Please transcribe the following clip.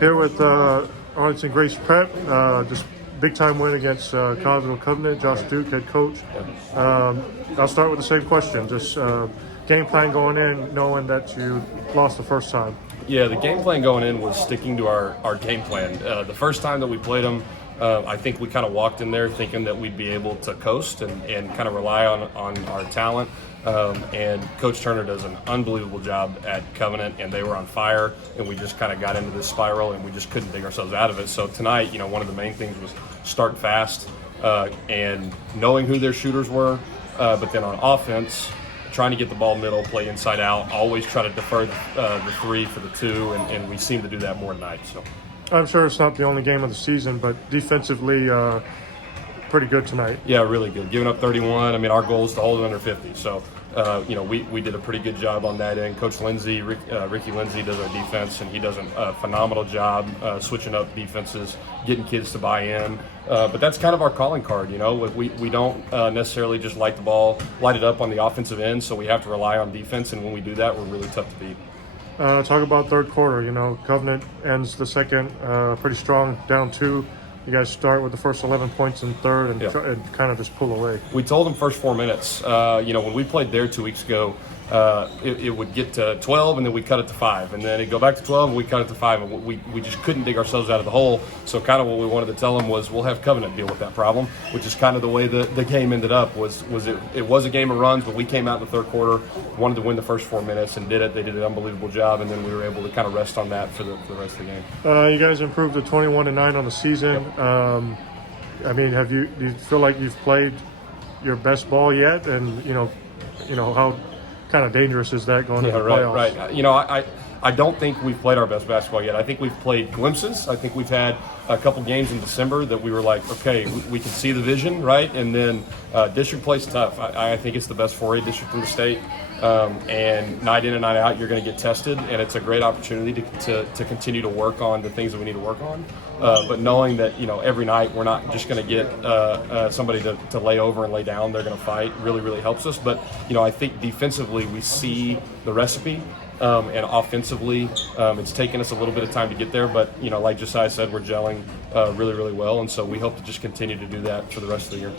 Here with Arlington Grace Prep, just big time win against Collegeville Covenant. Josh Duke, head coach. I'll start with the same question. Just game plan going in, knowing that you lost the first time. Yeah, the game plan going in was sticking to our game plan. The first time that we played them, I think we kind of walked in there thinking that we'd be able to coast and kind of rely on our talent. And Coach Turner does an unbelievable job at Covenant, and they were on fire, and we just kind of got into this spiral, and we just couldn't dig ourselves out of it. So tonight, one of the main things was start fast and knowing who their shooters were, but then on offense, trying to get the ball middle, play inside out, always try to defer the three for the two, and we seem to do that more tonight. So I'm sure it's not the only game of the season, but defensively, pretty good tonight. Yeah, really good. Giving up 31. I mean, our goal is to hold it under 50. So, we did a pretty good job on that end. Coach Lindsay, Ricky Lindsay does our defense, and he does a phenomenal job switching up defenses, getting kids to buy in. But that's kind of our calling card, We don't necessarily just light it up on the offensive end, so we have to rely on defense, and when we do that, we're really tough to beat. Talk about third quarter. Covenant ends the second pretty strong, down 2. You guys start with the first 11 points in third and kind of just pull away. We told them first 4 minutes. When we played there 2 weeks ago, it would get to 12 and then we cut it to 5. And then it'd go back to 12 and we cut it to 5. And we just couldn't dig ourselves out of the hole. So kind of what we wanted to tell them was we'll have Covenant deal with that problem, which is kind of the way the game ended up. It was a game of runs, but we came out in the third quarter, wanted to win the first 4 minutes and did it. They did an unbelievable job, and then we were able to kind of rest on that for the rest of the game. You guys improved to 21-9 on the season. Yep. Do you feel like you've played your best ball yet? And how kind of dangerous is that going into the playoffs? Right. I don't think we've played our best basketball yet. I think we've played glimpses. I think we've had a couple games in December that we were like, okay, we can see the vision, right? And then district plays tough. I think it's the best 4A district in the state. And night in and night out, you're going to get tested, and it's a great opportunity to continue to work on the things that we need to work on. But knowing that, every night we're not just going to get somebody to lay over and lay down, they're going to fight, really, really helps us. But, I think defensively we see the recipe. And offensively, it's taken us a little bit of time to get there, but like Josiah said, we're gelling really, really well, and so we hope to just continue to do that for the rest of the year.